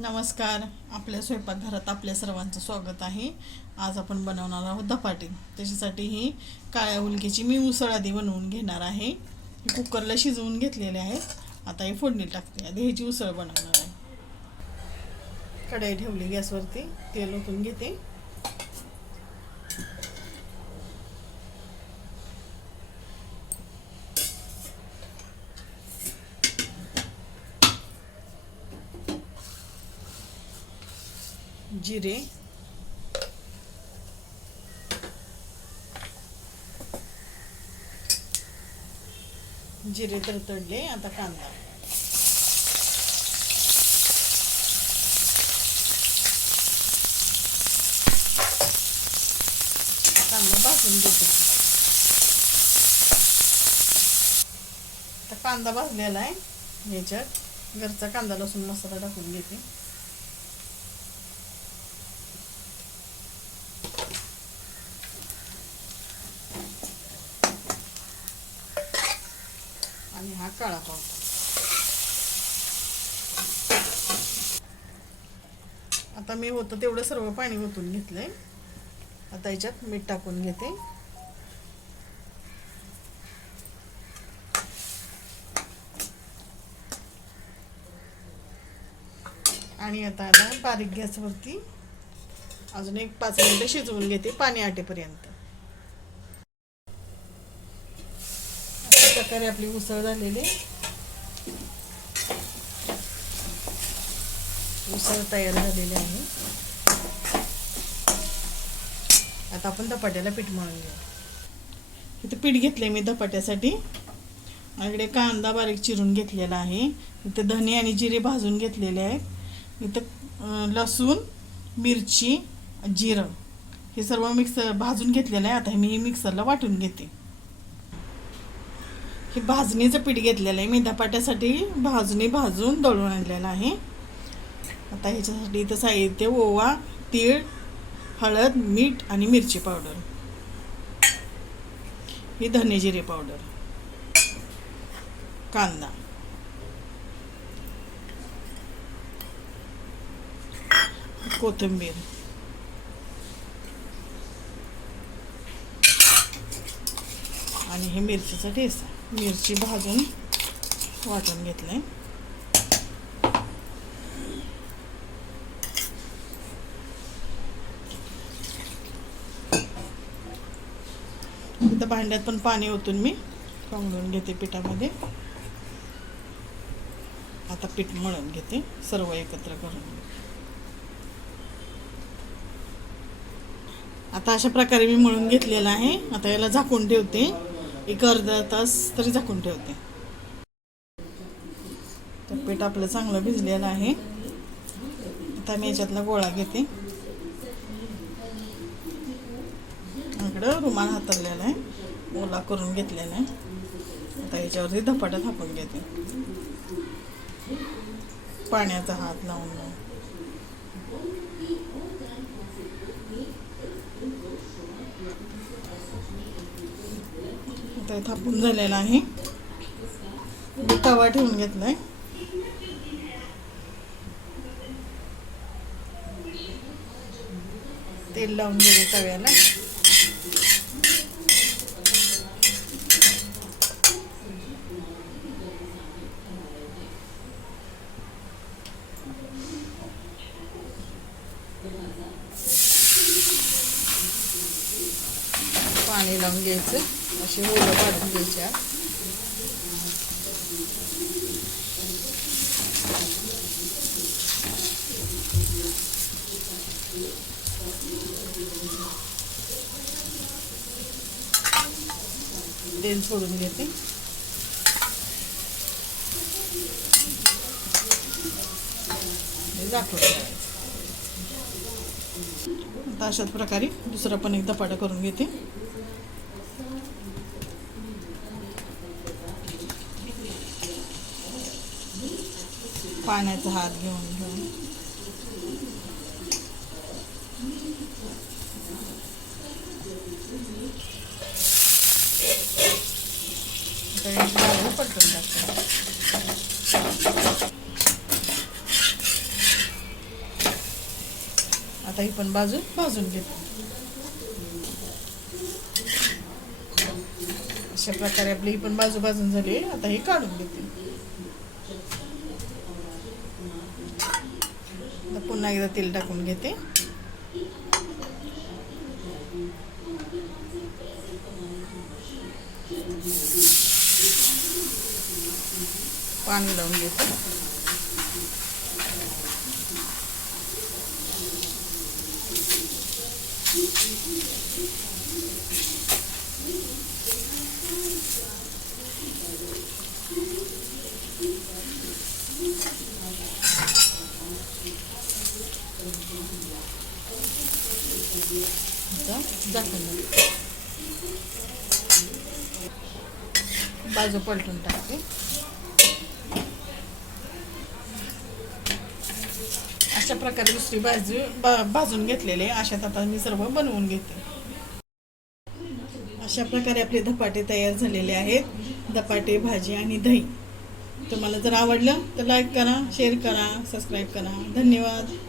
नमस्कार. आपल्या स्वयंपाकघरात आपल्या सर्वांचं स्वागत आहे. आज आपण बनवणार आहोत धपाटे. त्याच्यासाठी ही काळ्या उलगीची मी उसळ आधी बनवून घेणार आहे. ही कुकरला शिजवून घेतलेले आहेत आता ही फोडणी टाकते. आधी ह्याची उसळ बनवणार आहे. कढई ठेवली गॅसवरती. तेल ओतून घेते. जिरे. जिरे तडतडले आता कांदा. कांदा भाजून घेते. आता कांदा भाजलेला आहे याच्यात घरचा कांदा लसूण मसाला टाकून घेते. आणि हा काळा पावडर आता मी होतं तेवढं सर्व पाणी ओतून घेतलंय. आता याच्यात मीठ टाकून घेते. आणि आता आता बारीक गॅसवरती. अजून एक पाच मिनिटं शिजवून घेते पाणी आटेपर्यंत अशा प्रकारे आपली उसळ झालेली. उसळ तयार झालेली आहे. आता आपण धपाट्याला पीठ मळून घेऊ. इथं पीठ घेतले मी धपाट्यासाठी. इकडे कांदा बारीक चिरून घेतलेला आहे. इथं धने आणि जिरे भाजून घेतलेले आहेत. इथं लसूण मिरची जिरं हे सर्व मिक्सर भाजून घेतलेलं आहे. आता हे मी मिक्सरला वाटून घेते. हे भाजणीचं पीठ घेतलेलं आहे. मेधापाट्यासाठी भाजणी भाजून दळून आणलेलं आहे. आता ह्याच्यासाठी इथं साहित्य ओवा तीळ हळद मीठ आणि मिरची पावडर. ही धने जिरे पावडर. कांदा. कोथिंबीर. आणि हे मिरचीचा ठेसा मिरची भाजून वाटून घेतले इथं भांड्यात पण पाणी ओतून मी पांघरून घेते पिठामध्ये. आता पीठ मळून घेते सर्व एकत्र करून. आता अशा प्रकारे मी मळून घेतलेलं आहे. आता याला झाकून ठेवते. एक अर्धा तास तरी झाकून ठेवते. तर पीठ आपलं चांगलं भिजलेलं आहे. आता मी याच्यातला गोळा घेते. इकडं रुमाल हातरलेला आहे. ओला करून घेतलेला आहे. आता याच्यावरती धपाटा थापून घेते. पाण्याचा हात लावून. लावून. थापून झालेला आहे. मी तवा ठेवून घेतला आहे तेल लावून घेते तव्याला. पाणी लावून घ्यायचं. अशी हो ओलं काढून घ्यायच्या तेल सोडून घेते हे अशाच प्रकारे दुसरा पण एक धपाटा करून घेते. पाण्याचा हात घेऊन घेऊन. आता पलटून आता ही पण बाजू भाजून घेते. अशा प्रकारे आपली ही पण बाजू भाजून झाली आता हे काढून घेते. आता पुन्हा एकदा तेल टाकून घेते पाणी लावून घेते आता झाकून देते. बाजू पलटून टाकते. अशा प्रकारे दुसरी बाजू बा- भाजून घेतलेले आहे. अशात आता मी सर्व बनवून घेते. अशा प्रकारे आपले धपाटे तयार झालेले आहेत. धपाटे भाजी आणि दही. तुम्हाला जर आवडलं तर लाईक करा शेअर करा सबस्क्राईब करा. धन्यवाद.